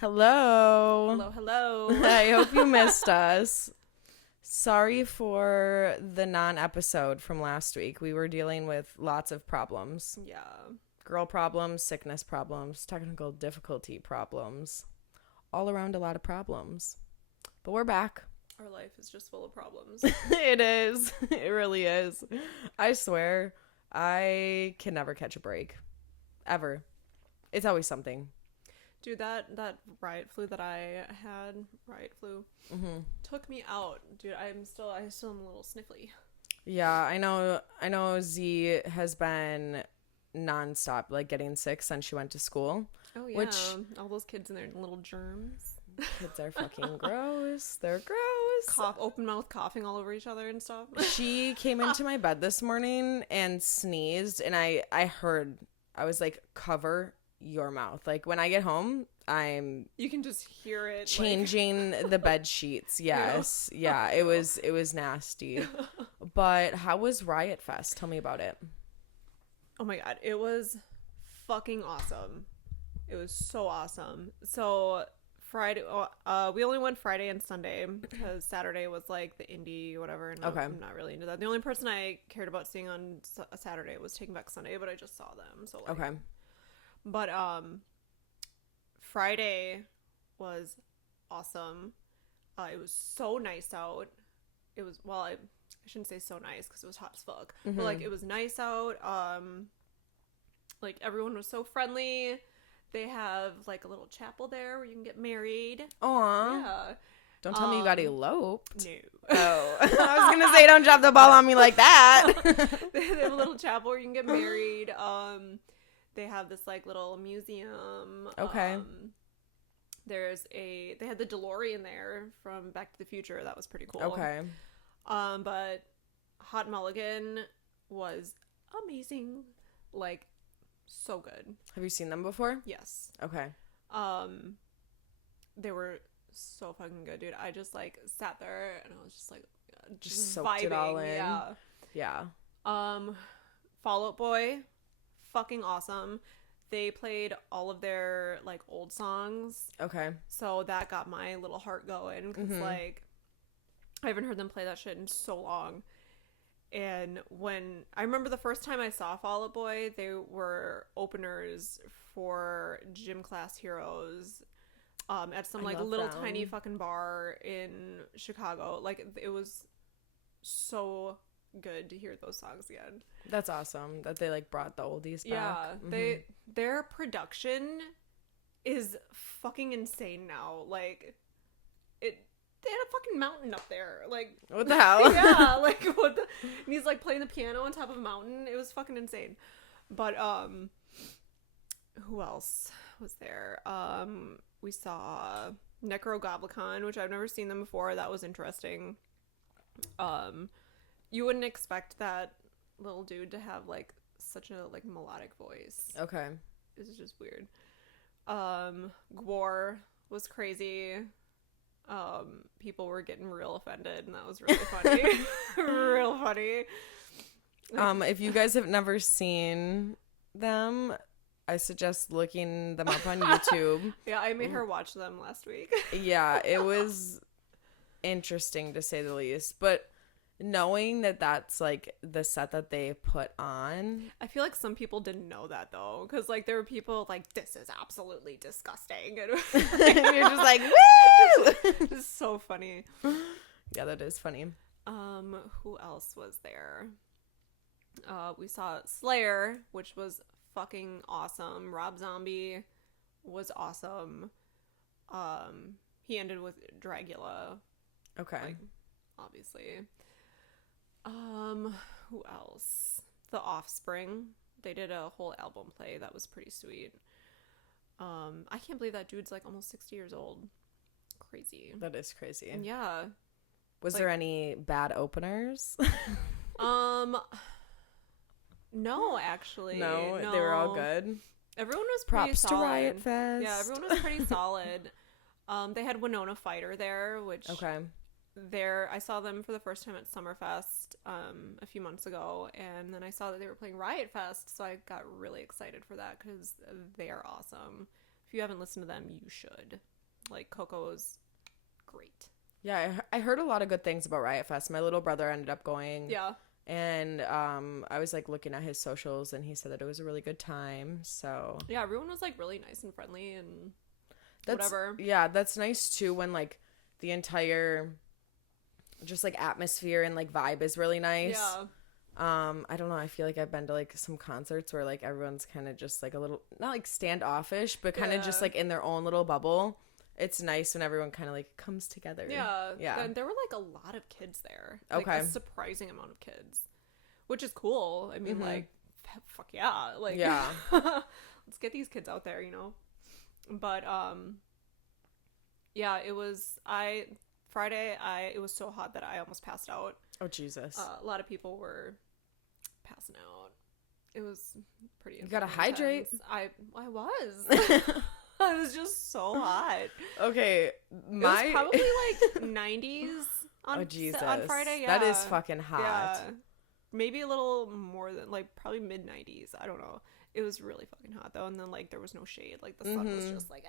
Hello. Hello, hello. I hope you missed us. Sorry for the non-episode from last week. We were dealing with lots of problems. Yeah. Girl problems, sickness problems, technical difficulty problems. All around a lot of problems. But we're back. Our life is just full of problems. It is. It really is. I swear, I can never catch a break. Ever. It's always something. Dude, that riot flu that I had, took me out. Dude, I still am a little sniffly. Yeah, I know Z has been nonstop, like getting sick since she went to school. Oh yeah, Which all those kids and their little germs. kids are fucking gross. They're gross. Open mouth coughing all over each other and stuff. She came into my bed this morning and sneezed, and I was like, cover your mouth. Like when I get home, I'm You can just hear it changing the bed sheets. Yes. Yeah, it was nasty. But how was Riot Fest? Tell me about it. Oh my god, it was fucking awesome. It was so awesome. So Friday, we only went Friday and Sunday because Saturday was like the indie whatever. And Okay. I'm not really into that. The only person I cared about seeing on a Saturday was Taking Back Sunday, but I just saw them. So like, Okay. But Friday was awesome. It was so nice out. It was I shouldn't say so nice because it was hot as fuck. Mm-hmm. But like it was nice out. Like everyone was so friendly. They have like a little chapel there where you can get married. Aw. Yeah. Don't tell me you got eloped. No. Oh. I was going to say, don't drop the ball on me like that. They have a little chapel where you can get married. They have this like little museum. Okay. They had the DeLorean there from Back to the Future. That was pretty cool. Okay. But Hot Mulligan was amazing. Like, so good. Have you seen them before? Yes. Okay. They were so fucking good, dude. I just like sat there and I was just like Just soaked vibing. it all in. Yeah. Yeah. Fall Out Boy, fucking awesome. They played all of their like old songs, Okay. so that got my little heart going because like I haven't heard them play that shit in so long. And when I remember the first time I saw Fall Out Boy, they were openers for Gym Class Heroes at some like little tiny fucking bar in Chicago. Like it was so good to hear those songs again. That's awesome that they like brought the oldies back. Yeah, Mm-hmm. their production is fucking insane now. Like they had a fucking mountain up there. Like What the hell? yeah, like what the and he's like playing the piano on top of a mountain. It was fucking insane. But who else was there? We saw Necrogoblicon, which I've never seen them before. That was interesting. You wouldn't expect that little dude to have like such a like melodic voice. Okay. This is just weird. Gwar was crazy. People were getting real offended, and that was really funny. Real funny. If you guys have never seen them, I suggest looking them up on YouTube. Yeah, I made her watch them last week. Yeah, it was interesting to say the least, but knowing that that's like the set that they put on. I feel like some people didn't know that though, because like there were people like, this is absolutely disgusting, And you're just like, woo! It's so funny. Yeah, that is funny. Who else was there? We saw Slayer, which was fucking awesome. Rob Zombie was awesome. He ended with Dragula. Okay. Like, obviously. Who else? The Offspring. They did a whole album play that was pretty sweet. I can't believe that dude's like almost 60 years old. Crazy. That is crazy. Yeah. Was Like- there any bad openers? No, actually. No, they were all good. Everyone was pretty Props solid. to Riot Fest. Yeah, everyone was pretty solid. They had Winona Fighter there, which Okay. I saw them for the first time at Summerfest a few months ago, and then I saw that they were playing Riot Fest, so I got really excited for that because they are awesome. if you haven't listened to them, you should. Like, Coco's great. Yeah, I heard a lot of good things about Riot Fest. My little brother ended up going. Yeah. And I was like looking at his socials, and he said that it was a really good time. So yeah, everyone was like really nice and friendly and that's, whatever. Yeah, that's nice too when like the entire just like atmosphere and like vibe is really nice. Yeah. I don't know. I feel like I've been to like some concerts where like everyone's kind of just like a little not like standoffish, but kind of just like in their own little bubble. It's nice when everyone kind of like comes together. Yeah. Yeah. And there were like a lot of kids there. Like, okay. a surprising amount of kids, which is cool. I mean, like, fuck yeah. Like, yeah. Let's get these kids out there, you know? But, yeah, it was, Friday, it was so hot that I almost passed out. Oh, Jesus. A lot of people were passing out. It was pretty. You gotta hydrate. I was. I was just so hot. Okay, it was probably like 90s on Friday. Yeah, that is fucking hot. Yeah, maybe a little more than like probably mid 90s. I don't know. It was really fucking hot though, and then like there was no shade. Like the sun was just like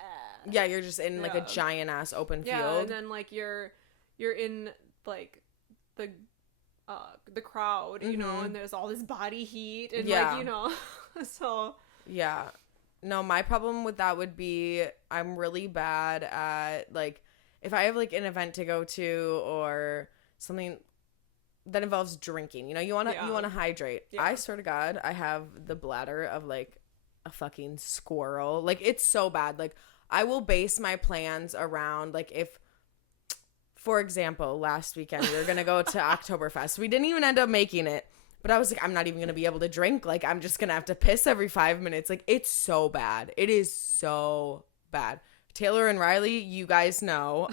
Yeah, you're just in like a giant ass open field. Yeah, and then like you're in like the crowd, you know, and there's all this body heat and like, you know, so yeah. No, my problem with that would be I'm really bad at like if I have like an event to go to or something that involves drinking, you know, you want to hydrate. Yeah. I swear to God, I have the bladder of like a fucking squirrel. Like it's so bad. Like I will base my plans around like if, for example, last weekend we were going to go to Oktoberfest. We didn't even end up making it. But I was like, I'm not even going to be able to drink. Like, I'm just going to have to piss every 5 minutes. Like, it's so bad. It is so bad. Taylor and Riley, you guys know.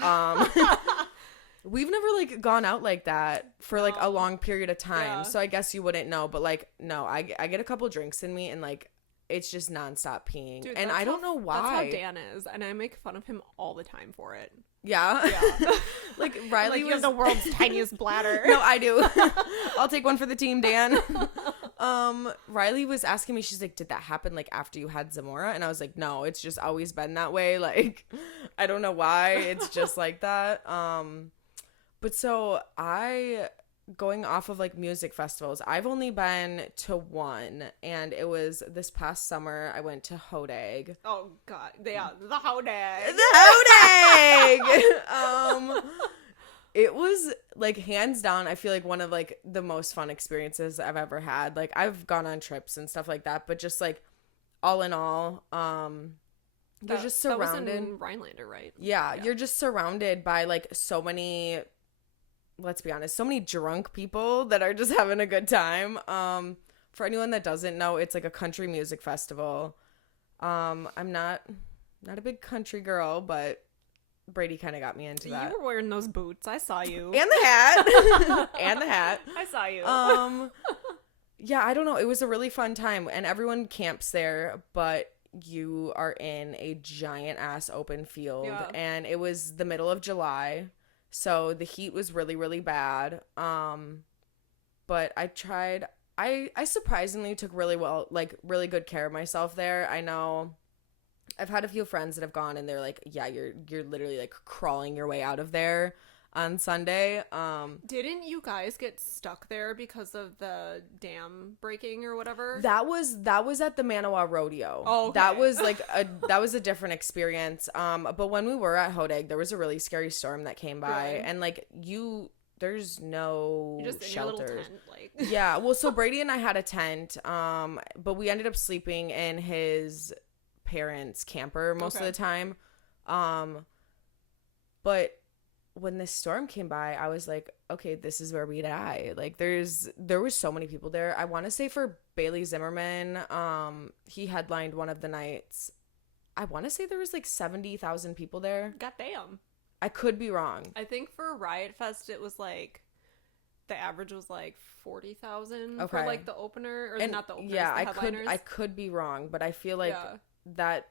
We've never, like, gone out like that for, like, a long period of time. Yeah. So I guess you wouldn't know. But, like, no, I get a couple drinks in me and, like, it's just nonstop peeing. Dude, and I don't know why. That's how Dan is. And I make fun of him all the time for it. Yeah. Like Riley you have the world's tiniest bladder. No, I do. I'll take one for the team, Dan. Riley was asking me, she's like, did that happen like after you had Zamora? And I was like, no, it's just always been that way. Like, I don't know why. It's just like that. But so going off of like music festivals, I've only been to one, and it was this past summer. I went to Hodag. Oh God, the Hodag. The Hodag. It was like hands down, I feel like one of like the most fun experiences I've ever had. Like I've gone on trips and stuff like that, but just like all in all, you're just surrounded. That was in Rhinelander, right? Yeah, you're just surrounded by like so many. Let's be honest, so many drunk people that are just having a good time. For anyone that doesn't know, it's like a country music festival. I'm not a big country girl, but Brady kind of got me into that. You were wearing those boots. I saw you. And the hat. And the hat. I saw you. Yeah, I don't know. It was a really fun time, and everyone camps there, but you are in a giant ass open field, and it was the middle of July. So the heat was really, really bad. But I tried, I surprisingly took really good care of myself there. I know I've had a few friends that have gone and they're like, yeah, you're literally like crawling your way out of there on Sunday. Didn't you guys get stuck there because of the dam breaking or whatever? That was at the Manawa Rodeo. Oh, okay. That was like that was a different experience. But when we were at Hodag, there was a really scary storm that came by, Good. and like there's no You're just shelter. in your little tent, like. Yeah, well, so Brady and I had a tent, but we ended up sleeping in his parents' camper most of the time. But when this storm came by, I was like, okay, this is where we die. Like there was so many people there. I want to say for Bailey Zimmerman, he headlined one of the nights. I want to say there was like 70,000 people there. Goddamn. I could be wrong. I think for Riot Fest it was like the average was like 40,000 for like the opener or not the openers, yeah, the headliners. I could be wrong, but I feel like that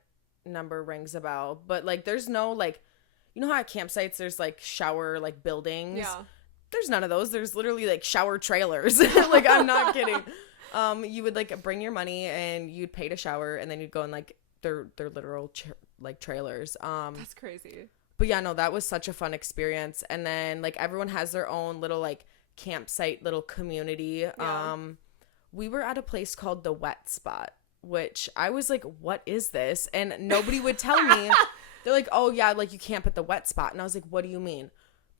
number rings a bell. But like there's no like, you know how at campsites there's like shower like buildings? Yeah. There's none of those. There's literally like shower trailers. Like I'm not kidding. You would like bring your money and you'd pay to shower, and then you'd go in like their literal like trailers. That's crazy. But yeah, no, that was such a fun experience. And then like everyone has their own little like campsite, little community. Yeah. We were at a place called the Wet Spot, which I was like, what is this? And nobody would tell me. They're like, oh yeah, like you camp at the Wet Spot. And I was like, what do you mean?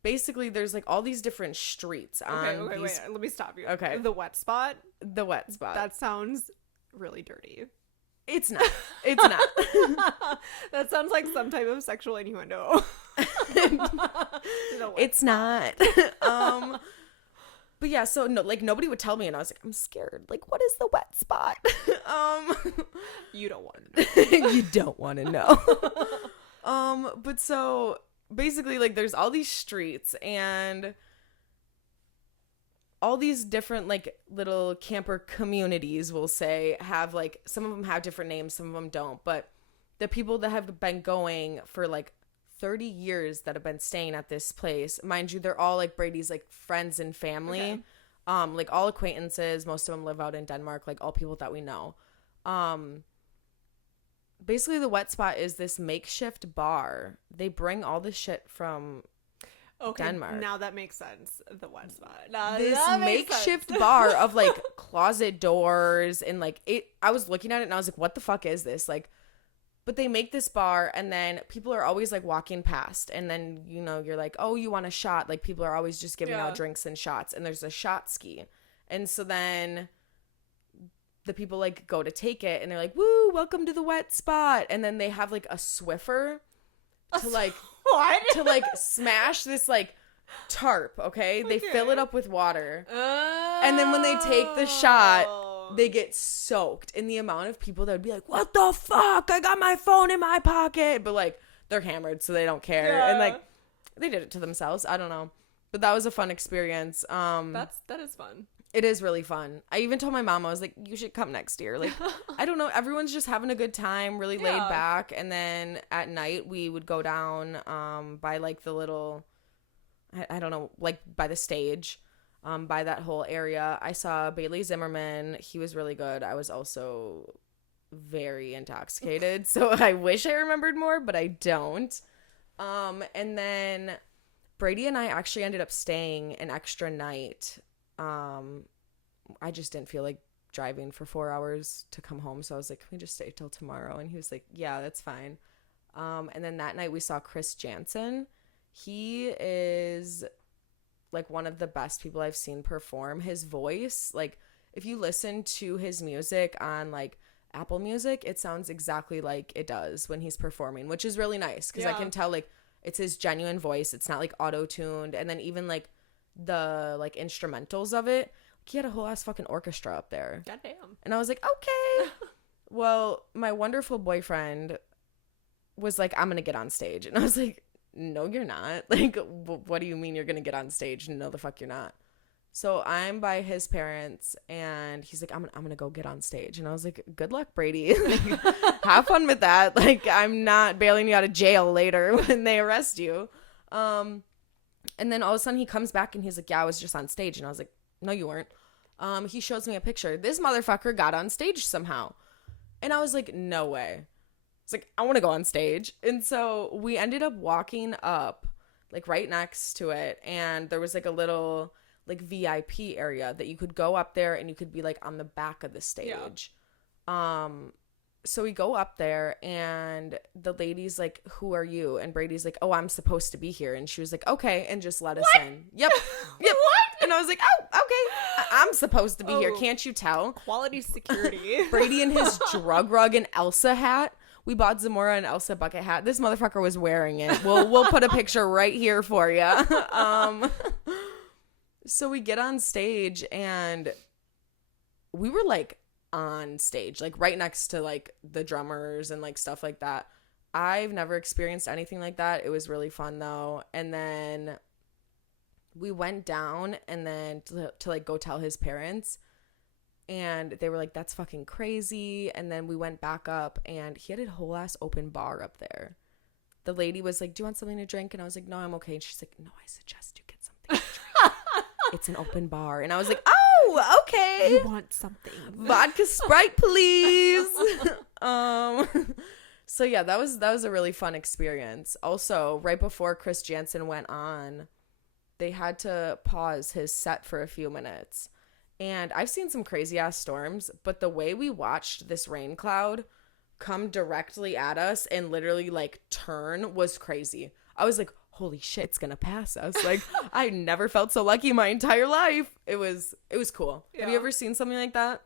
Basically, there's like all these different streets on Okay, wait. Let me stop you. Okay. The Wet Spot? The Wet Spot. That sounds really dirty. It's not. It's not. That sounds like some type of sexual innuendo. It's not. But yeah, so no, like nobody would tell me, and I was like, I'm scared. Like, what is the Wet Spot? You don't want to know. You don't want to know. But so basically, like, there's all these streets and all these different like little camper communities, we'll say, have like, some of them have different names, some of them don't, but the people that have been going for like 30 years that have been staying at this place, mind you, they're all like Brady's like friends and family. Okay. Like all acquaintances, most of them live out in Denmark, like all people that we know. Basically the Wet Spot is this makeshift bar. They bring all the shit from Denmark. Now that makes sense. The Wet Spot. This makeshift bar of like closet doors and like it. I was looking at it and I was like, what the fuck is this? Like, but they make this bar and then people are always like walking past and then, you know, you're like, oh, you want a shot? Like people are always just giving out drinks and shots and there's a shot ski. And so then the people like go to take it and they're like, woo, welcome to the Wet Spot. And then they have like a Swiffer to like, what? to like smash this like tarp. Okay. They fill it up with water. And then when they take the shot, they get soaked. In the amount of people that would be like, what the fuck? I got my phone in my pocket. But like they're hammered, so they don't care. Yeah. And like they did it to themselves. I don't know. But that was a fun experience. That is fun. It is really fun. I even told my mom, I was like, you should come next year. Like, I don't know. Everyone's just having a good time, really laid back. And then at night we would go down by like the little, I don't know, like by the stage, by that whole area. I saw Bailey Zimmerman. He was really good. I was also very intoxicated. So I wish I remembered more, but I don't. And then Brady and I actually ended up staying an extra night. I just didn't feel like driving for 4 hours to come home. So I was like, can we just stay till tomorrow? And he was like, yeah, that's fine. And then that night we saw Chris Jansen. He is like one of the best people I've seen perform. His voice, like if you listen to his music on like Apple Music, it sounds exactly like it does when he's performing, which is really nice because I can tell like it's his genuine voice. It's not like auto-tuned. And then even like the like instrumentals of it, he had a whole ass fucking orchestra up there. Goddamn. And I was like, okay. Well, my wonderful boyfriend was like, I'm gonna get on stage. And I was like, no, you're not. Like, what do you mean you're gonna get on stage? No, the fuck you're not. So I'm by his parents and he's like, I'm gonna go get on stage. And I was like, good luck, Brady. Like, have fun with that. Like, I'm not bailing you out of jail later when they arrest you. And then all of a sudden he comes back and he's like, yeah, I was just on stage. And I was like, no, you weren't. He shows me a picture. This motherfucker got on stage somehow. And I was like, no way. It's like, I want to go on stage. And so we ended up walking up like right next to it. And there was like a little like VIP area that you could go up there and you could be like on the back of the stage. Yeah. So we go up there and the lady's like, who are you? And Brady's like, oh, I'm supposed to be here. And she was like, okay. And just let us in. Yep. What? And I was like, oh, okay. I'm supposed to be here. Can't you tell? Quality security. Brady in his drug rug and Elsa hat. We bought Zamora and Elsa bucket hat. This motherfucker was wearing it. We'll put a picture right here for you. So we get on stage and we were like on stage, like right next to like the drummers and like stuff like that. I've never experienced anything like that. It was really fun though. And then we went down and then to like go tell his parents and they were like, that's fucking crazy. And then we went back up and he had a whole ass open bar up there. The lady was like, do you want something to drink? And I was like, no, I'm okay. And she's like, no, I suggest you get something to drink. It's an open bar. And I was like, oh, okay. You want something. Vodka Sprite, please. So yeah, that was a really fun experience. Also, right before Chris Jansen went on, they had to pause his set for a few minutes. And I've seen some crazy ass storms, but the way we watched this rain cloud come directly at us and literally like turn was crazy. I was like, holy shit, it's gonna pass us. Like, I never felt so lucky in my entire life. It was cool. Yeah. Have you ever seen something like that?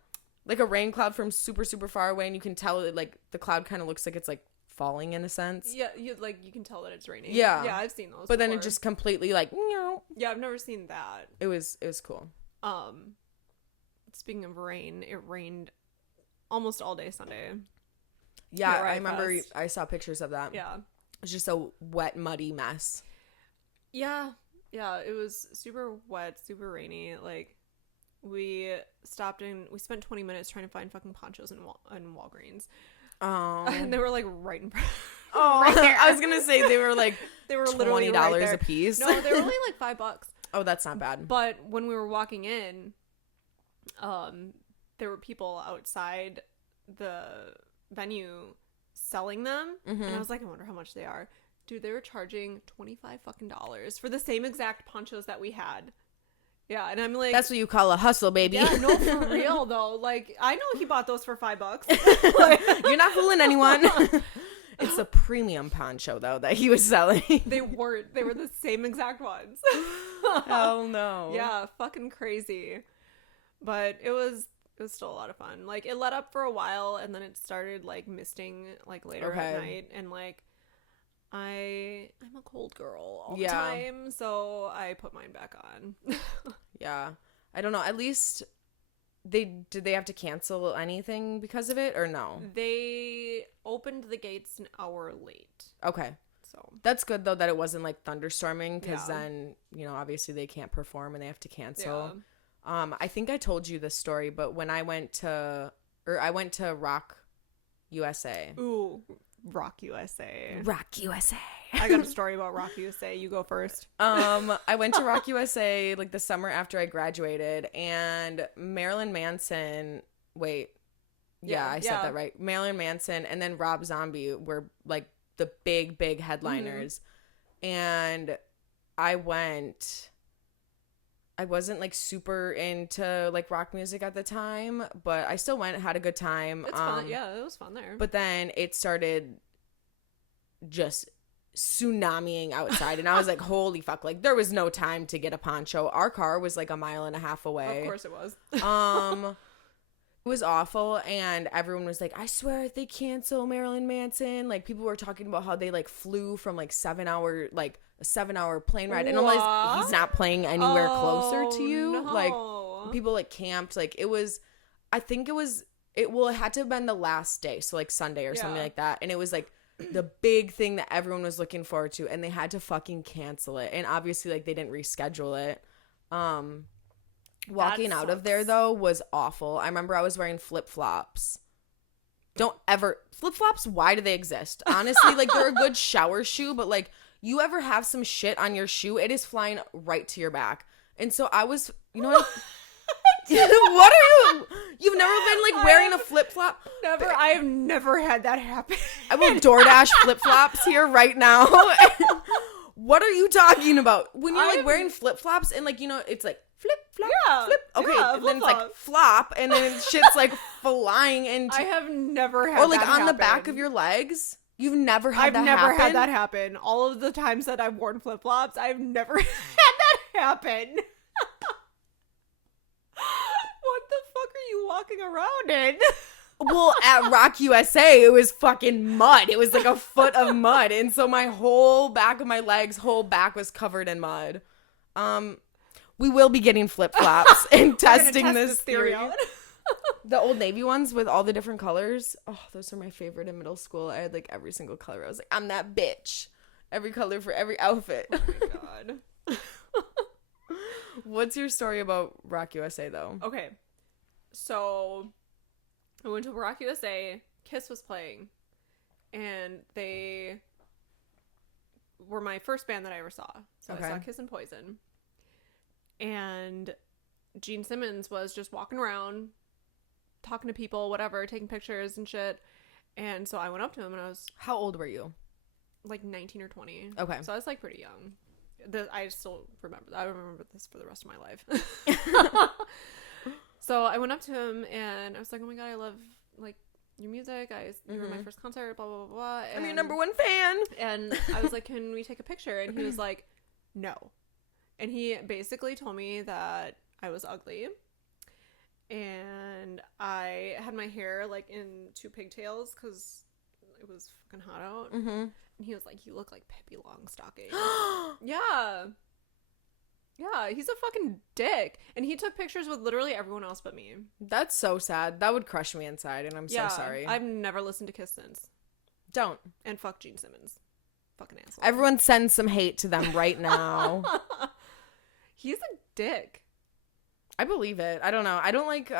Like a rain cloud from super, super far away, and you can tell it, like, the cloud kind of looks like it's like falling in a sense. Yeah, you can tell that it's raining. Yeah. Yeah, I've seen those. But then it before. just completely like, Yeah, I've never seen that. it was cool. Speaking of rain, it rained almost all day Sunday. Yeah, Here I at remember Fest. I saw pictures of that. Yeah. It's just a wet, muddy mess. Yeah. Yeah, it was super wet, super rainy. Like, we stopped and we spent 20 minutes trying to find fucking ponchos in Walgreens. Oh. And they were like right in front. Oh, right there. I was gonna say they were like They were literally $20 right there. a piece. No, they were only like $5. Oh, that's not bad. But when we were walking in, there were people outside the venue selling them, and I was like, I wonder how much they are. Dude, they were charging $25 for the same exact ponchos that we had. Yeah, and I'm like, That's what you call a hustle, baby. yeah, no, for real though. Like, I know he bought those for $5. Like, You're not fooling anyone. It's a premium poncho though that he was selling. they weren't. They were the same exact ones. Hell no. Yeah, fucking crazy. But it was still a lot of fun. Like, it let up for a while, and then it started like misting like later at night, and like I'm a cold girl all the time, so I put mine back on. Yeah. I don't know. At least did they have to cancel anything because of it or no? They opened the gates an hour late. Okay. So That's good though that it wasn't like thunderstorming because Yeah. then, obviously they can't perform and they have to cancel. yeah. I think I told you this story, but when I went to Rock USA. Ooh, Rock USA. Rock USA. I got a story about Rock USA. You go first. I went to Rock USA like the summer after I graduated, and Marilyn Manson. Wait, yeah, I said that right. Marilyn Manson and then Rob Zombie were like the big headliners, and I went. I wasn't like super into like rock music at the time, but I still went, had a good time. It's fun. Yeah, it was fun there. But then it started just tsunamiing outside, and I was like, holy fuck, like there was no time to get a poncho. Our car was like a mile and a half away. Of course it was. It was awful, and everyone was like, I swear if they cancel Marilyn Manson, like people were talking about how they like flew from like a 7-hour plane ride, and I'm like, he's not playing anywhere closer to you. No. Like people like camped, like it had to have been the last day, so like Sunday or something like that, and it was like the big thing that everyone was looking forward to, and they had to fucking cancel it, and obviously like they didn't reschedule it. Walking out of there though was awful. I remember I was wearing flip-flops. Don't ever flip-flops, why do they exist? Honestly, like they're a good shower shoe, but like you ever have some shit on your shoe, it is flying right to your back. And so I was, what what are you? You've never been like wearing a flip-flop? Never. I have never had that happen. I will DoorDash flip-flops here right now. What are you talking about? When you're like wearing flip-flops and like, it's like flip, flop, flip. Okay, yeah, and then it's like flop, and then shit's like flying into. I have never had or like that on happen. the back of your legs. You've never had I've that never happen? had that happen. All of the times that I've worn flip-flops, I've never had that happen. What the fuck are you walking around in? Well, at Rock USA, it was fucking mud. It was like a foot of mud, and so my whole back of my legs, whole back was covered in mud. We will be getting flip-flops and testing this theory. out. The Old Navy ones with all the different colors. Oh, those are my favorite in middle school. I had like every single color. I was like, I'm that bitch. Every color for every outfit. Oh my god. What's your story about Rock USA though? Okay. So I went to Rock USA, Kiss was playing, and they were my first band that I ever saw. So I saw Kiss and Poison. And Gene Simmons was just walking around, talking to people, whatever, taking pictures and shit. And so I went up to him and I was How old were you? like 19 or 20. Okay. So I was like pretty young. I still remember that. I remember this for the rest of my life. So I went up to him and I was like, oh my God, I love like your music. You were my first concert, blah, blah, blah, blah. And, I'm your number one fan. And I was like, can we take a picture? And he was like, no. And he basically told me that I was ugly. And I had my hair like in 2 pigtails because it was fucking hot out. Mm-hmm. And he was like, you look like Pippi Longstocking. Yeah. Yeah, he's a fucking dick. And he took pictures with literally everyone else but me. That's so sad. That would crush me inside, and I'm so sorry. I've never listened to Kiss since. Don't. And fuck Gene Simmons. Fucking asshole. Everyone send some hate to them right now. He's a dick. I believe it. I don't know. I don't like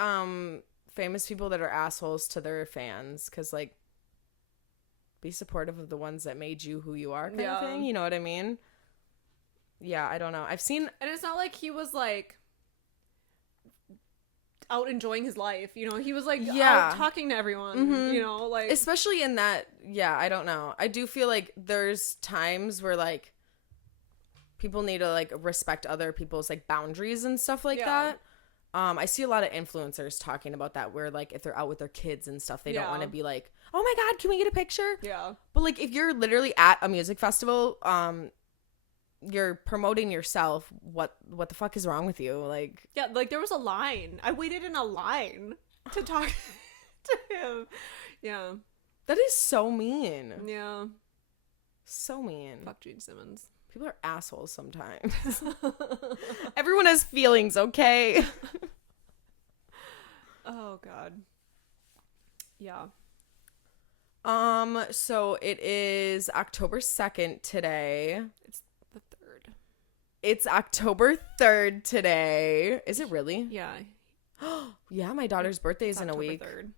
famous people that are assholes to their fans, because, like, be supportive of the ones that made you who you are kind of thing. You know what I mean? Yeah, I don't know. I've seen... And it's not like he was, like, out enjoying his life. You know, he was, like, out talking to everyone, you know, like... Especially in that... Yeah, I don't know. I do feel like there's times where, like, people need to, like, respect other people's, like, boundaries and stuff like that. I see a lot of influencers talking about that, where, like, if they're out with their kids and stuff, they don't want to be like, oh my God, can we get a picture? Yeah. But, like, if you're literally at a music festival, you're promoting yourself, what the fuck is wrong with you? Like, yeah, like, there was a line. I waited in a line to talk to him. Yeah. that is so mean. Yeah. So mean. Fuck Gene Simmons. People are assholes sometimes. Everyone has feelings, okay? Oh God. Yeah. So it is October 2nd today. It's the 3rd. It's October 3rd today. Is it really? Yeah. Yeah, my daughter's birthday is in a October week. 3rd.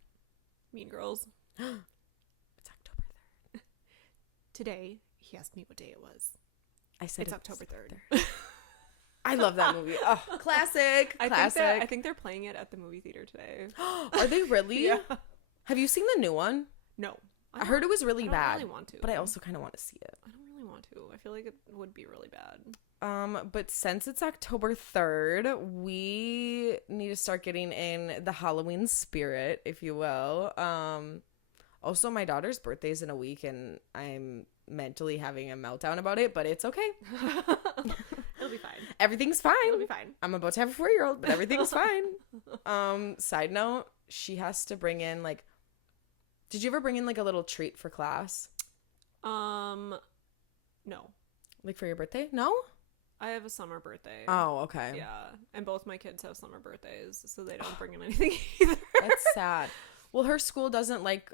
Mean Girls. It's October 3rd. Today, he asked me what day it was. I said It's October 3rd. I love that movie. Oh, classic. Classic. I think they're playing it at the movie theater today. Are they really? Yeah. Have you seen the new one? No. I heard it was really bad. I don't really want to. But I also kind of want to see it. I don't really want to. I feel like it would be really bad. But since it's October 3rd, we need to start getting in the Halloween spirit, if you will. Also, my daughter's birthday is in a week, and I'm mentally having a meltdown about it, but it's okay. It'll be fine. Everything's fine. It'll be fine. I'm about to have a 4-year-old, but everything's fine. Side note, she has to bring in, like, did you ever bring in, like, a little treat for class? No. Like, for your birthday? No? I have a summer birthday. Oh, okay. Yeah. And both my kids have summer birthdays, so they don't bring in anything either. That's sad. Well, her school doesn't like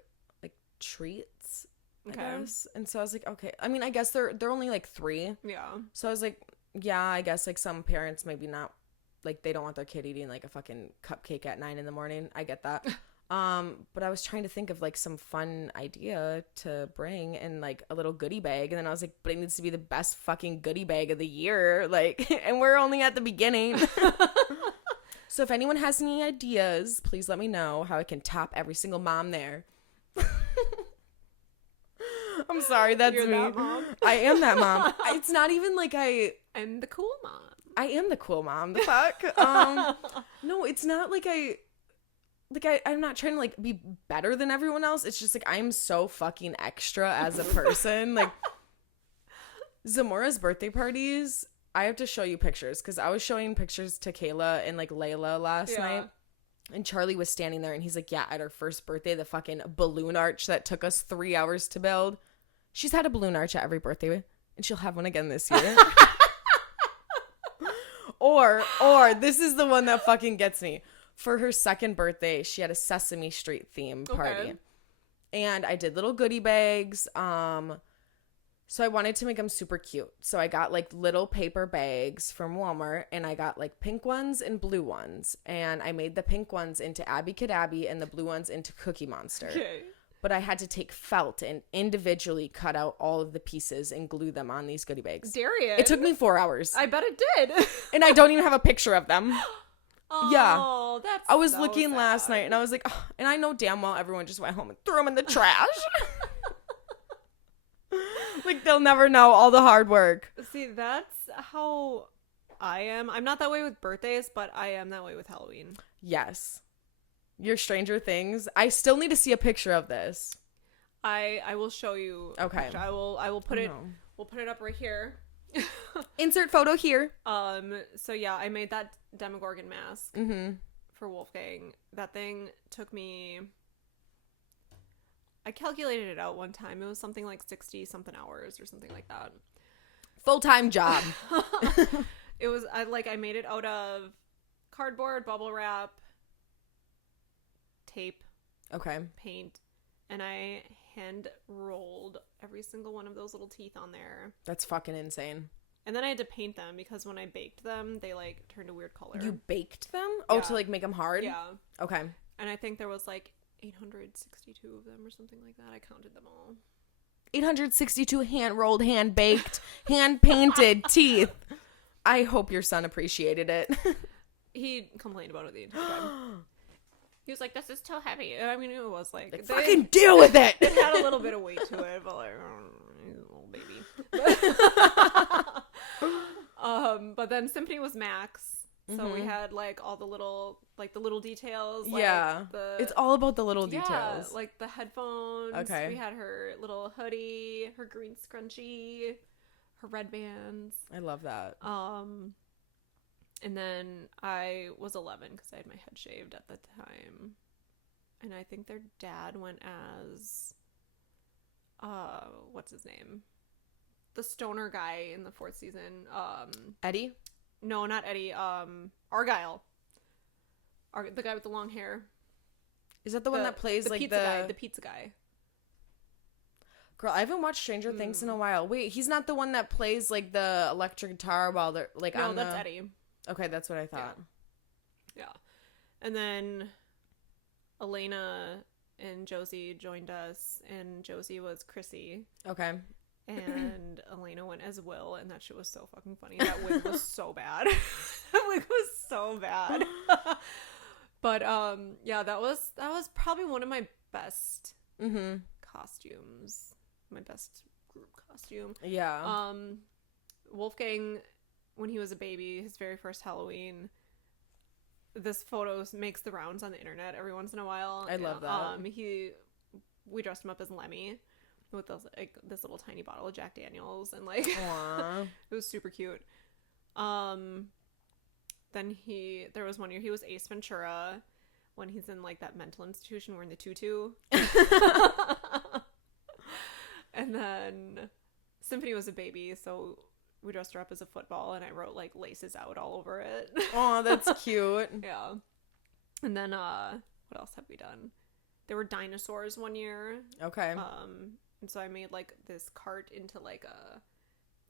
treats, I guess. And so I was like, okay. I mean, I guess they're only like 3. Yeah. So I was like, yeah, I guess like some parents maybe not, like, they don't want their kid eating like a fucking cupcake at 9 a.m. I get that. But I was trying to think of like some fun idea to bring in, like a little goodie bag, and then I was like, but it needs to be the best fucking goodie bag of the year, like, and we're only at the beginning. So if anyone has any ideas, please let me know how I can top every single mom there. I'm sorry, that's You're me. that mom? I am that mom. It's not even like I'm the cool mom. I am the cool mom. The fuck? No, it's not like I'm not trying to like be better than everyone else. It's just like I'm so fucking extra as a person. Like, Zamora's birthday parties, I have to show you pictures, because I was showing pictures to Kayla and like Layla last night. And Charlie was standing there and he's like, yeah, at her first birthday, the fucking balloon arch that took us 3 hours to build. She's had a balloon arch at every birthday, and she'll have one again this year. Or this is the one that fucking gets me. For her second birthday, she had a Sesame Street theme party. Okay. And I did little goodie bags. So I wanted to make them super cute. So I got like little paper bags from Walmart, and I got like pink ones and blue ones. And I made the pink ones into Abby Cadabby and the blue ones into Cookie Monster. Okay. But I had to take felt and individually cut out all of the pieces and glue them on these goodie bags. Darian. It took me 4 hours. I bet it did. And I don't even have a picture of them. Oh, that's I was so looking last sad. night and I was like, oh, and I know damn well everyone just went home and threw them in the trash. Like, they'll never know all the hard work. See, that's how I am. I'm not that way with birthdays, but I am that way with Halloween. Yes. Your Stranger Things. I still need to see a picture of this. I will show you. a Okay. picture. I will put it. No. We'll put it up right here. Insert photo here. So yeah, I made that Demogorgon mask Mm-hmm. for Wolfgang. That thing took me, I calculated it out one time. It was something like 60 something hours or something like that. Full-time job. It was I made it out of cardboard, bubble wrap, tape, Okay. paint, and I hand rolled every single one of those little teeth on there. That's fucking insane. And then I had to paint them because when I baked them, they like turned a weird color. You baked them? Oh, Yeah. to like make them hard? Yeah. Okay. And I think there was like 862 of them or something like that. I counted them all. 862 hand-rolled, hand-baked, hand-painted teeth. I hope your son appreciated it. He complained about it the entire time. He was like, "This is too heavy." I mean, it was like, Fucking deal with it. it had a little bit of weight to it, but like, he's a little baby. But then Symphony was Max, so we had like all the little details. Like Yeah. It's all about the little details. Yeah, like the headphones. Okay. We had her little hoodie, her green scrunchie, her red bands. I love that. And then I was 11 because I had my head shaved at the time. And I think their dad went as, what's his name? The stoner guy in the 4th season. Eddie? No, not Eddie. Argyle. The guy with the long hair. Is that the one that plays the like pizza guy? The pizza guy. Girl, I haven't watched Stranger Things in a while. Wait, he's not the one that plays like the electric guitar while they're like No, on that's the... Eddie. Okay, that's what I thought. Yeah. And then Elena and Josie joined us, and Josie was Chrissy, Okay. and Elena went as Will, and that shit was so fucking funny. That wig was so bad. That wig was so bad. But yeah, that was probably one of my best costumes. My best group costume. Yeah. Wolfgang, when he was a baby, his very first Halloween, this photo makes the rounds on the internet every once in a while. I love that. We dressed him up as Lemmy with this little tiny bottle of Jack Daniels, and like Aww. it was super cute. Then there was one year he was Ace Ventura when he's in like that mental institution wearing the tutu. And then Symphony was a baby, so we dressed her up as a football, and I wrote like laces out all over it. Oh, that's cute. Yeah. And then what else have we done? There were dinosaurs one year. Okay. And so I made like this cart into like a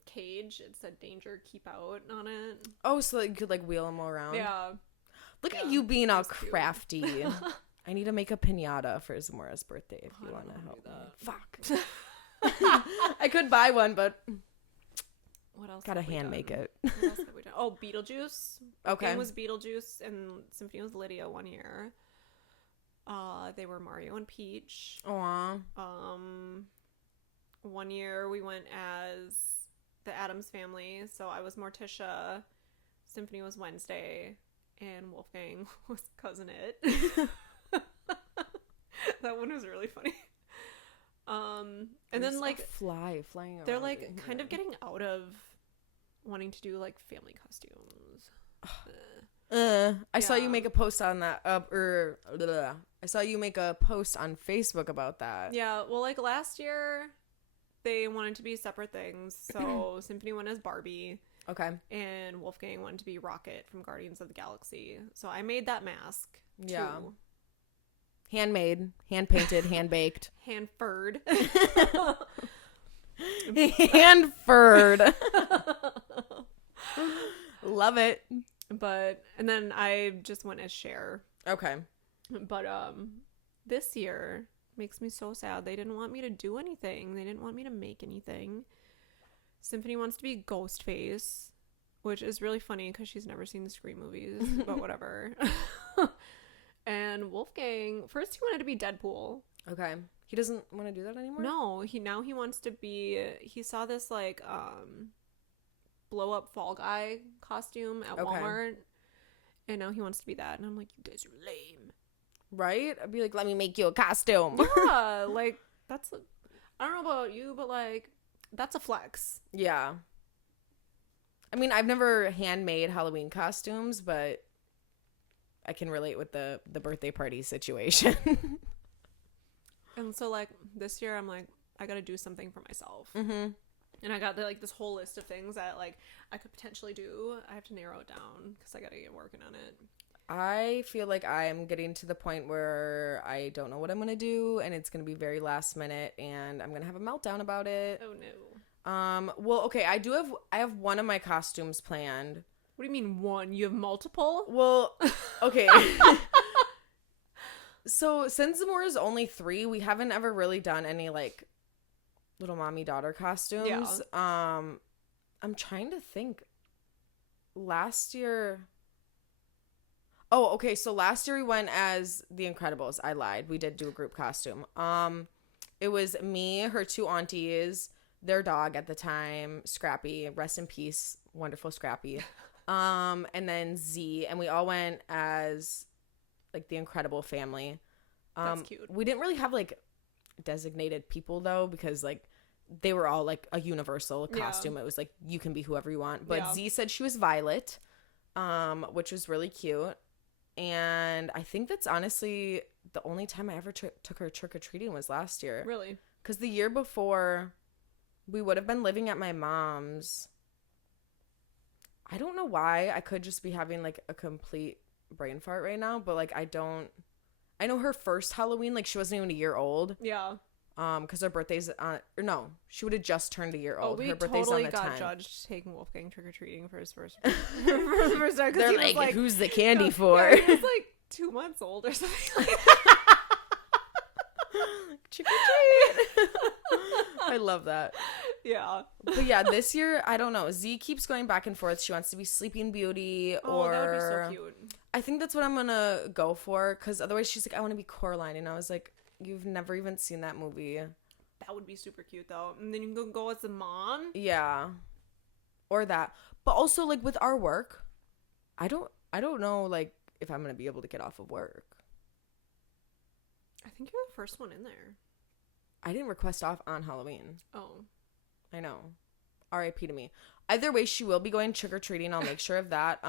cage. It said "Danger, keep out" on it. Oh, so that you could like wheel them around. Yeah. Look Yeah, at you being all it was cute. crafty. I need to make a pinata for Zamora's birthday if you I want to don't help wanna me. do Fuck. I could buy one, but What else? gotta have we hand done? make it. What else have we done? Oh, Beetlejuice. Okay. Game was Beetlejuice, and Symphony was Lydia one year. They were Mario and Peach. Aw. One year we went as the Addams Family, so I was Morticia, Symphony was Wednesday, and Wolfgang was Cousin It. That one was really funny. And There's then a like flying around. they're like in kind of here. getting out of wanting to do like family costumes. I saw you Yeah. make a post on that I saw you make a post on Facebook about that. Yeah, well, like last year they wanted to be separate things. So Symphony went as Barbie, Okay. and Wolfgang wanted to be Rocket from Guardians of the Galaxy. So I made that mask. Yeah. Too. Handmade, hand painted, hand baked. Hand furred. Hand furred. Love it. And then I just went as Cher. Okay. But this year makes me so sad. They didn't want me to do anything. They didn't want me to make anything. Symphony wants to be Ghostface. which is really funny because she's never seen the Scream movies, but whatever. And Wolfgang, first he wanted to be Deadpool. Okay. He doesn't want to do that anymore? No, he wants to be, he saw this like blow up Fall Guy costume at Walmart, and now he wants to be that, and I'm like, you guys are lame. Right? I'd be like, let me make you a costume. Yeah, like that's, I don't know about you, but like that's a flex. Yeah. I mean, I've never handmade Halloween costumes, but I can relate with the birthday party situation. And so like this year I'm like, I gotta do something for myself. Mm-hmm. And I got this whole list of things that like I could potentially do. I have to narrow it down because I gotta get working on it. I feel like I'm getting to the point where I don't know what I'm gonna do, and it's gonna be very last minute, and I'm gonna have a meltdown about it. Oh no. Well, okay, I have one of my costumes planned. What do you mean one? You have multiple? Well, okay. So since Zamora is only 3, we haven't ever really done any like little mommy daughter costumes. Yeah. I'm trying to think. Last year. Oh, okay. So last year we went as The Incredibles. I lied. We did do a group costume. It was me, her 2 aunties, their dog at the time, Scrappy. Rest in peace, wonderful Scrappy. And then Z, and we all went as like the Incredible family. That's cute. We didn't really have like designated people though, because like they were all like a universal costume. It was like you can be whoever you want. But Z said she was Violet, which was really cute. And I think that's honestly the only time I ever took her trick-or-treating was last year. Really? Because the year before, we would have been living at my mom's. I don't know why. I could just be having like a complete brain fart right now, but like I know her first Halloween, like she wasn't even a year old. Yeah. Because her birthday's she would have just turned a year old. We her birthday's totally on the got 10th. judged taking Wolfgang trick-or-treating for his first for the first time. They're like, who's the candy for? Yeah, he was like 2 months old or something like Trick or treat. I love that. Yeah. But yeah, this year, I don't know. Z keeps going back and forth. She wants to be Sleeping Beauty or... Oh, that would be so cute. I think that's what I'm going to go for, because otherwise she's like, I want to be Coraline. And I was like, you've never even seen that movie. That would be super cute, though. And then you can go as the mom. Yeah. Or that. But also, like, with our work, I don't know, like, if I'm going to be able to get off of work. I think you're the first one in there. I didn't request off on Halloween. Oh. I know. R.I.P. to me. Either way, she will be going trick-or-treating. I'll make sure of that.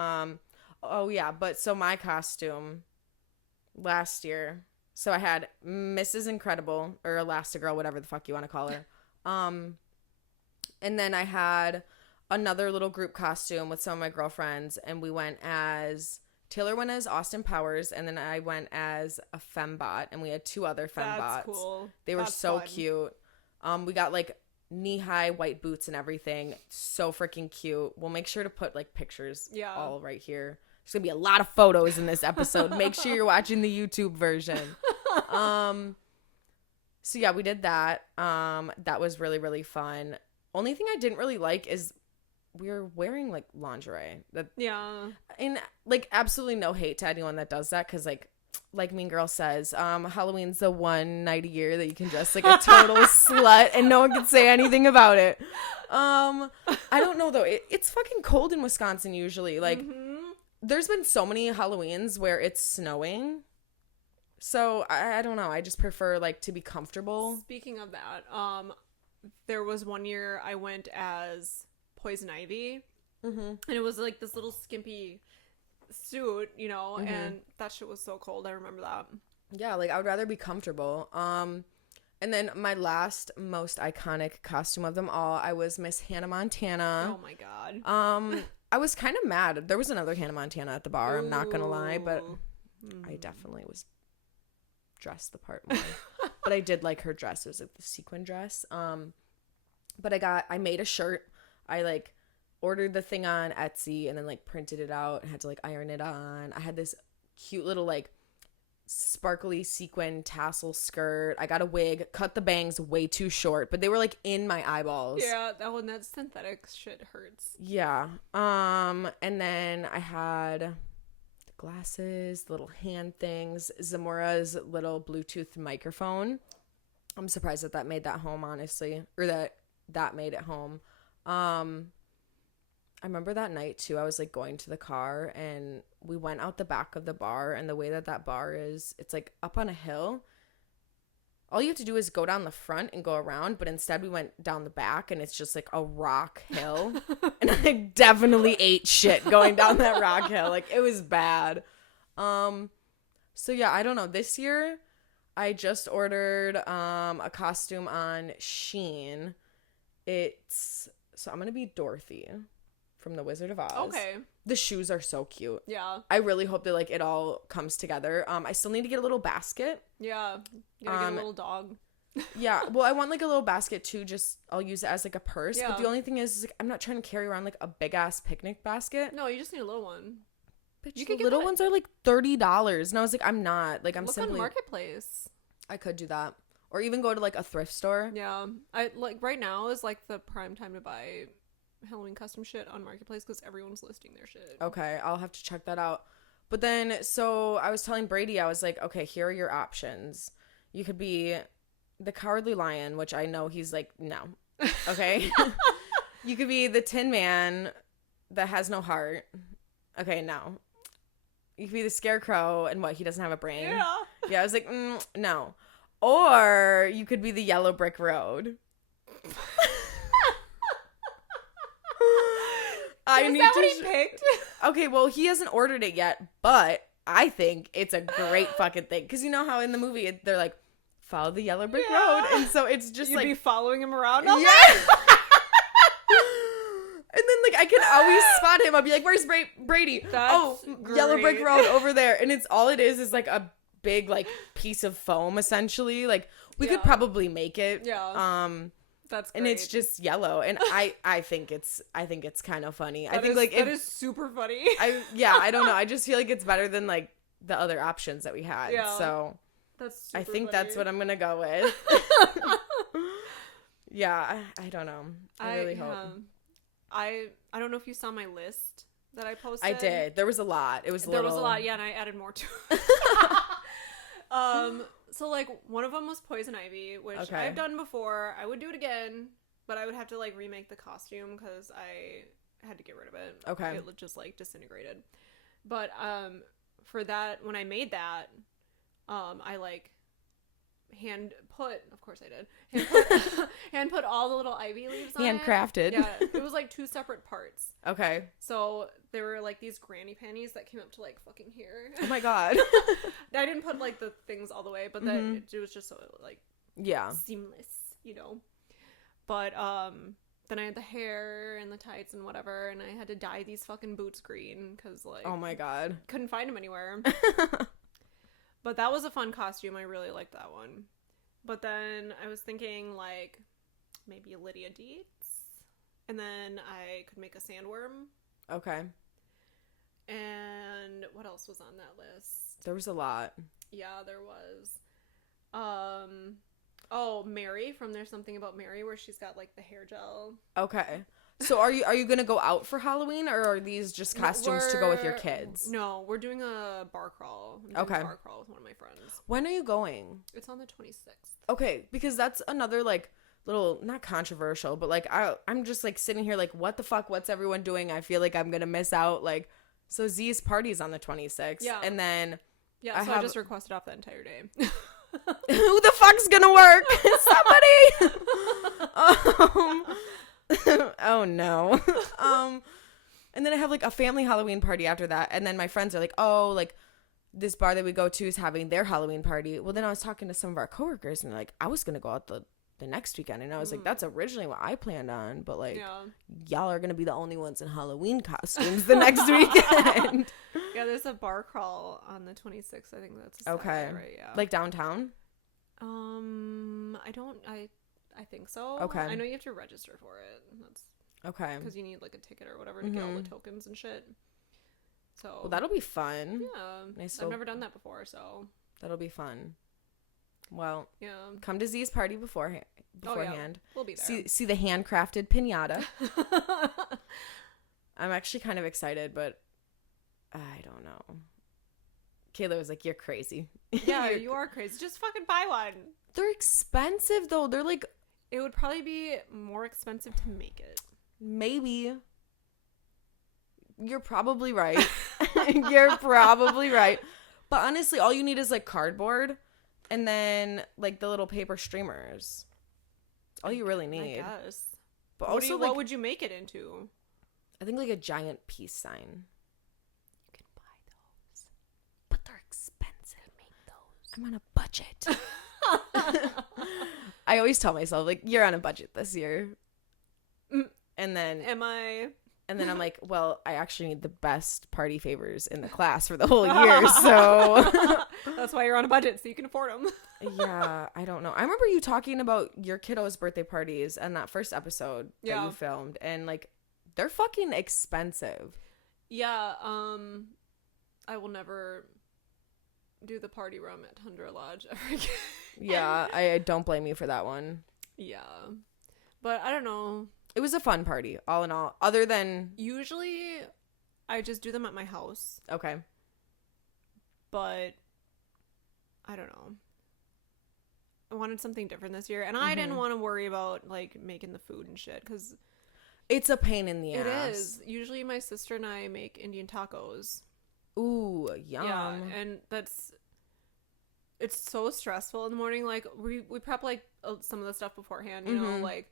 Oh, yeah. But so my costume last year. So I had Mrs. Incredible or Elastigirl, whatever the fuck you want to call her. And then I had another little group costume with some of my girlfriends. And we went as... Taylor went as Austin Powers, and then I went as a fembot, and we had 2 other fembots. That's cool. They were so cute. We got like knee-high white boots and everything. So freaking cute. We'll make sure to put like pictures all right here. There's gonna be a lot of photos in this episode. Make sure you're watching the YouTube version. So yeah, we did that. That was really, really fun. Only thing I didn't really like is we were wearing like lingerie. And like absolutely no hate to anyone that does that, because like Mean Girl says, Halloween's the one night a year that you can dress like a total slut and no one can say anything about it. I don't know though. It's fucking cold in Wisconsin usually. Like there's been so many Halloweens where it's snowing. So I don't know. I just prefer like to be comfortable. Speaking of that, there was one year I went as Poison Ivy, and it was like this little skimpy suit, you know, and that shit was so cold. I remember that. Yeah, like I would rather be comfortable. And then my last most iconic costume of them all, I was Miss Hannah Montana. Oh my god. I was kind of mad. There was another Hannah Montana at the bar. I'm not gonna lie, but I definitely was dressed the part more. But I did like her dress. It was like the sequin dress. But I made a shirt. I like ordered the thing on Etsy and then like printed it out and had to like iron it on. I had this cute little like sparkly sequin tassel skirt. I got a wig, cut the bangs way too short, but they were like in my eyeballs. Yeah, that synthetic shit hurts. Yeah. And then I had glasses, little hand things, Zamora's little Bluetooth microphone. I'm surprised that made that home, honestly, or that made it home. I remember that night too. I was like going to the car and we went out the back of the bar, and the way that bar is, it's like up on a hill. All you have to do is go down the front and go around, but instead we went down the back and it's just like a rock hill. And I definitely ate shit going down that rock hill. Like, it was bad. So yeah, I don't know. This year I just ordered a costume on Shein. So I'm gonna be Dorothy from The Wizard of Oz. Okay. The shoes are so cute. Yeah. I really hope that like it all comes together. I still need to get a little basket. Yeah. You gotta get a little dog. Yeah. Well, I want like a little basket too. Just I'll use it as like a purse. Yeah. But the only thing is like I'm not trying to carry around like a big ass picnic basket. No, you just need a little one. Bitch, You the could get little that. ones are like $30, and I was like, I'm not. Like, I'm Look simply. on Marketplace. I could do that, or even go to like a thrift store. Yeah. I like right now is like the prime time to buy Halloween custom shit on Marketplace because everyone's listing their shit. Okay, I'll have to check that out. But then, so I was telling Brady, I was like, okay, here are your options. You could be the Cowardly Lion, which I know he's like, no. Okay. You could be the Tin Man that has no heart. Okay, no. You could be the Scarecrow, and what, he doesn't have a brain? Yeah. Yeah, I was like, no. Or you could be the Yellow Brick Road. Is that what he picked? Okay, well, he hasn't ordered it yet, but I think it's a great fucking thing. Because you know how in the movie they're like, follow the Yellow Brick Road. And so it's just You'd like. be following him around all Yeah. day? And then like I can always spot him. I'll be like, where's Brady? That's Yellow Brick great. Road over there. And it's all it is like a big like piece of foam essentially. Like we could probably make it. Yeah. That's great. And it's just yellow, and I think it's kind of funny. I think that is super funny. I don't know. I just feel like it's better than like the other options that we had. Yeah. So That's super I think funny. that's what I'm gonna go with. Yeah, I don't know. I really hope. I don't know if you saw my list that I posted. I did. There was a lot. It was There was a lot, yeah, and I added more to it. So like one of them was Poison Ivy, which Okay. I've done before. I would do it again, but I would have to like remake the costume because I had to get rid of it. Okay. It just like disintegrated. But for that, when I made that, I like of course I did, hand put all the little ivy leaves on Handcrafted. it. Yeah, it was like 2 separate parts. Okay. So there were like these granny panties that came up to like fucking here. Oh my god. I didn't put like the things all the way, but then it was just so like Yeah. seamless, you know. But then I had the hair and the tights and whatever, and I had to dye these fucking boots green because like Oh my god. couldn't find them anywhere. But that was a fun costume. I really liked that one. But then I was thinking like maybe Lydia Dietz, and then I could make a sandworm. Okay. And what else was on that list? There was a lot. Yeah, there was. Mary from There's Something About Mary, where she's got like the hair gel. Okay. So are you gonna go out for Halloween, or are these just costumes to go with your kids? No, we're doing a bar crawl. I'm doing Okay. a bar crawl with one of my friends. When are you going? It's on the 26th. Okay, because that's another like little, not controversial, but like I'm just like sitting here like, what the fuck? What's everyone doing? I feel like I'm gonna miss out. Like, so Z's party's on the 26th. Yeah. And then Yeah, I just requested off that entire day. who the fuck's gonna work? Somebody. Oh no. And then I have like a family Halloween party after that, and then my friends are like, oh, like this bar that we go to is having their Halloween party. Well, then I was talking to some of our coworkers, and they're like, I was gonna go out the next weekend, and I was like, that's originally what I planned on, but like y'all are gonna be the only ones in Halloween costumes the next weekend. Yeah, there's a bar crawl on the 26th. I think that's a Okay. Saturday, right? Yeah. Like downtown. I think so. Okay. I know you have to register for it. That's Okay. because you need like a ticket or whatever to get all the tokens and shit. So Well, that'll be fun. yeah. Nice I've little- never done that before, so That'll be fun. Well, Yeah. come to Z's party beforehand. Oh, yeah. We'll be there. See the handcrafted piñata. I'm actually kind of excited, but I don't know. Kayla was like, "You're crazy." Yeah, you are crazy. Just fucking buy one. They're expensive though. They're like, it would probably be more expensive to make it. maybe. You're probably right. You're probably right. But honestly, all you need is like cardboard and then like the little paper streamers. That's all you really need. I guess. But What, also, what would you make it into? I think like a giant peace sign. You can buy those, but they're expensive. Make those. I'm on a budget. I always tell myself like, you're on a budget this year, and then Am I? And then I'm like, well, I actually need the best party favors in the class for the whole year, so That's why you're on a budget, so you can afford them. yeah, I don't know. I remember you talking about your kiddos' birthday parties in that first episode that you filmed, and like, they're fucking expensive. Yeah, I will never do the party room at Tundra Lodge ever again. Yeah, I don't blame you for that one. Yeah, but I don't know. It was a fun party, all in all. Other than Usually, I just do them at my house, okay, but I don't know. I wanted something different this year, and I didn't want to worry about like making the food and shit because it's a pain in the ass. it is. Usually, my sister and I make Indian tacos. Ooh, yum. Yeah, and it's so stressful in the morning. Like we prep like some of the stuff beforehand, you know, like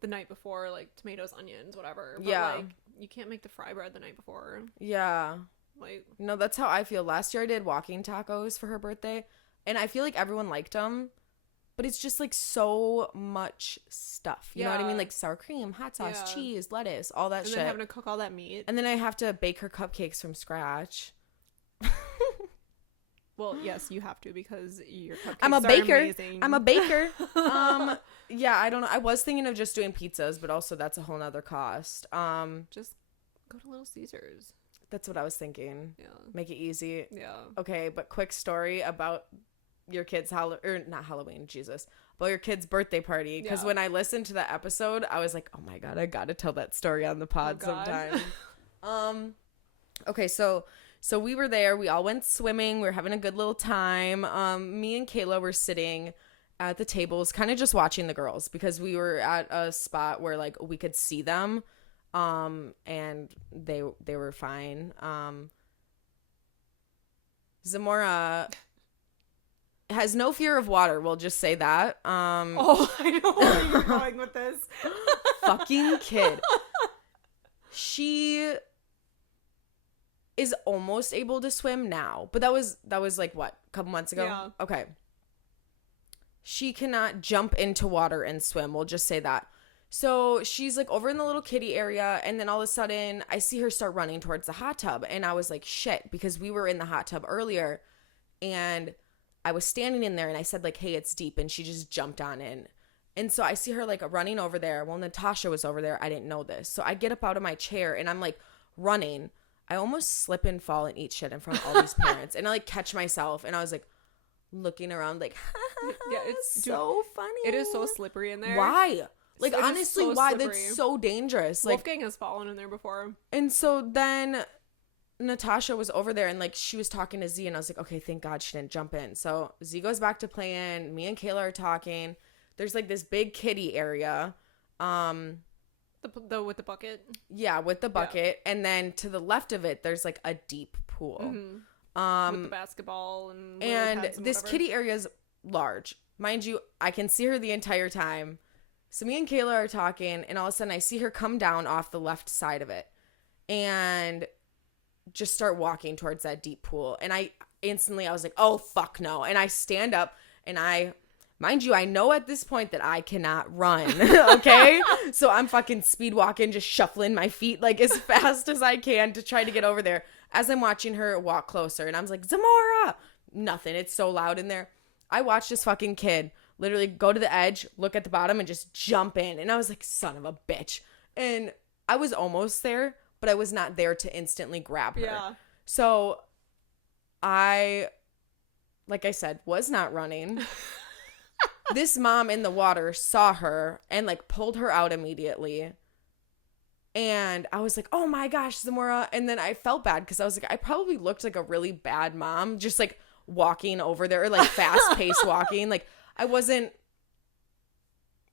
the night before, like tomatoes, onions, whatever. But, yeah, like you can't make the fry bread the night before. Yeah, like no, that's how I feel. Last year I did walking tacos for her birthday, and I feel like everyone liked them, but it's just like so much stuff. You know what I mean? Like sour cream, hot sauce, cheese, lettuce, all that shit. And then having to cook all that meat. And then I have to bake her cupcakes from scratch. Well, yes, you have to because your cupcakes I'm a are baker. amazing. I'm a baker. Yeah, I don't know. I was thinking of just doing pizzas, but also that's a whole nother cost. Just go to Little Caesars. That's what I was thinking. Yeah. Make it easy. Yeah. Okay, but quick story about your kid's not Halloween, Jesus. About your kid's birthday party. Because when I listened to that episode, I was like, oh my God, I gotta tell that story on the pod sometime. Okay, so we were there. We all went swimming. We were having a good little time. Me and Kayla were sitting at the tables, kind of just watching the girls because we were at a spot where like we could see them, and they were fine. Zamora has no fear of water. We'll just say that. Oh, I know where you're going with this. Fucking kid. She is almost able to swim now, but that was like what, a couple months ago? Yeah. Okay. She cannot jump into water and swim. We'll just say that. So she's like over in the little kiddie area, and then all of a sudden I see her start running towards the hot tub, and I was like, shit, because we were in the hot tub earlier, and I was standing in there, and I said like, hey, it's deep, and she just jumped on in. And so I see her like running over there. Well, Natasha was over there. I didn't know this. So I get up out of my chair, and I'm like running. I almost slip and fall and eat shit in front of all these parents. And I like catch myself, and I was like looking around like, yeah, it's so funny. It is so slippery in there. Why? Like, honestly, so why? slippery. That's so dangerous. Like, Wolfgang has fallen in there before. And so then Natasha was over there, and like she was talking to Z, and I was like, okay, thank God she didn't jump in. So Z goes back to playing. Me and Kayla are talking. There's like this big kiddie area. The with the bucket. Yeah, with the bucket, and then to the left of it, there's like a deep pool. With the basketball and this kiddie area is large, mind you. I can see her the entire time. So me and Kayla are talking, and all of a sudden I see her come down off the left side of it and just start walking towards that deep pool. And I was like, oh, fuck no. And I stand up, and mind you, I know at this point that I cannot run, okay? So I'm fucking speed walking, just shuffling my feet like as fast as I can to try to get over there as I'm watching her walk closer. And I was like, Zamora! Nothing. It's so loud in there. I watched this fucking kid literally go to the edge, look at the bottom, and just jump in. And I was like, son of a bitch. And I was almost there, but I was not there to instantly grab her. Yeah. So I like I said, was not running. This mom in the water saw her and like pulled her out immediately. And I was like, oh my gosh, Zamora. And then I felt bad because I was like, I probably looked like a really bad mom, just like walking over there, like fast paced walking. Like I wasn't,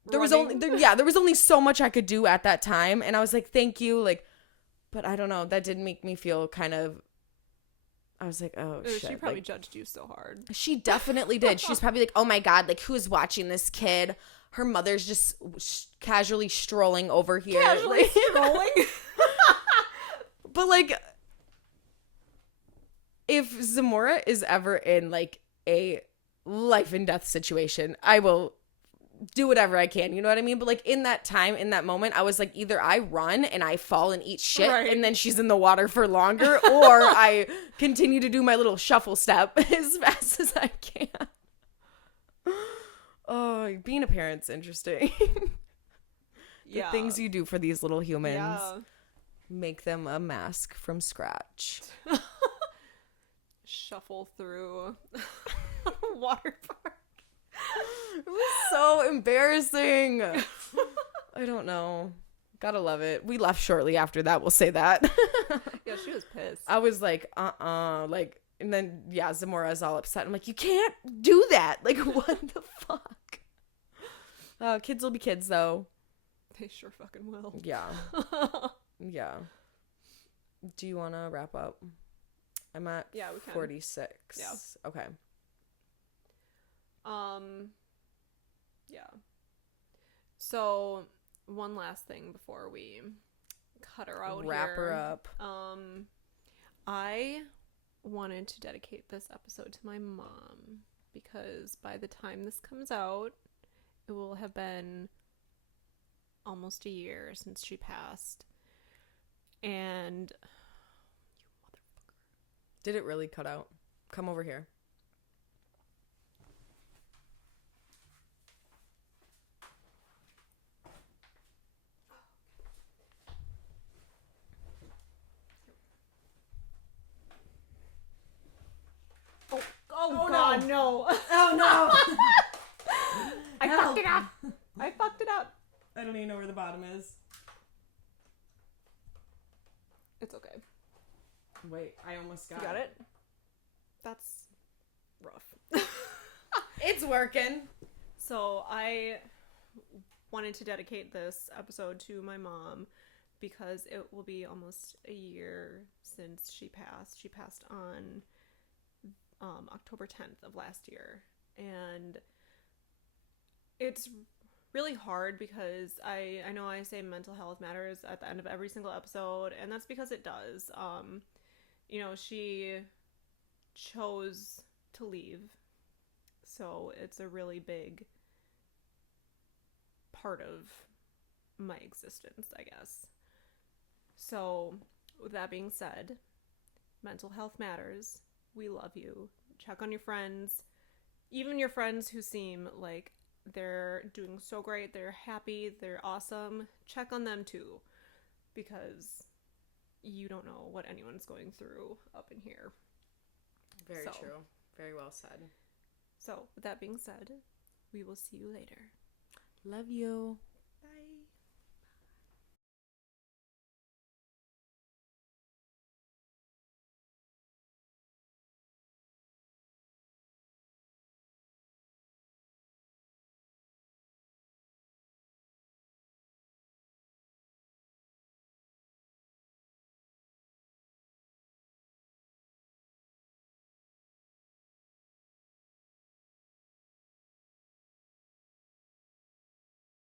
there was only so much I could do at that time. And I was like, thank you. Like, but I don't know. That did make me feel kind of, I was like, oh shit. She probably like, judged you so hard. she definitely did. She's probably like, oh my God, like who's watching this kid? Her mother's just casually strolling over here. Casually strolling? But like, if Zamora is ever in like a life and death situation, I will do whatever I can. You know what I mean? But like in that time, in that moment, I was like, either I run and I fall and eat shit Right. and then she's in the water for longer, or I continue to do my little shuffle step as fast as I can. Oh, being a parent's interesting. The things you do for these little humans. Yeah. Make them a mask from scratch. Shuffle through water park. It was so embarrassing. I don't know. Gotta love it. We left shortly after that, we'll say that. Yeah, she was pissed. I was like, like, and then, yeah, Zamora's all upset. I'm like, you can't do that. Like, what the fuck? Kids will be kids, though. They sure fucking will. Yeah. Yeah. Do you want to wrap up? I'm at Yeah, we can. 46. Yeah. Okay. Yeah. So, one last thing before we cut her out Wrap her here. up. I wanted to dedicate this episode to my mom because by the time this comes out, it will have been almost a year since she passed. And Did it really cut out? Come over here. oh god, no. Oh no! I fucked it up. I fucked it up. I don't even know where the bottom is. It's okay. Wait, I almost got You got it? That's rough. It's working. So I wanted to dedicate this episode to my mom because it will be almost a year since she passed. She passed on October 10th of last year. And it's really hard because I know I say mental health matters at the end of every single episode, and that's because it does. You know, she chose to leave, so it's a really big part of my existence, I guess. So, with that being said, mental health matters. We love you. Check on your friends, even your friends who seem like they're doing so great, they're happy, they're awesome. Check on them too, because you don't know what anyone's going through up in here. Very true. Very well said. So, with that being said, we will see you later. Love you.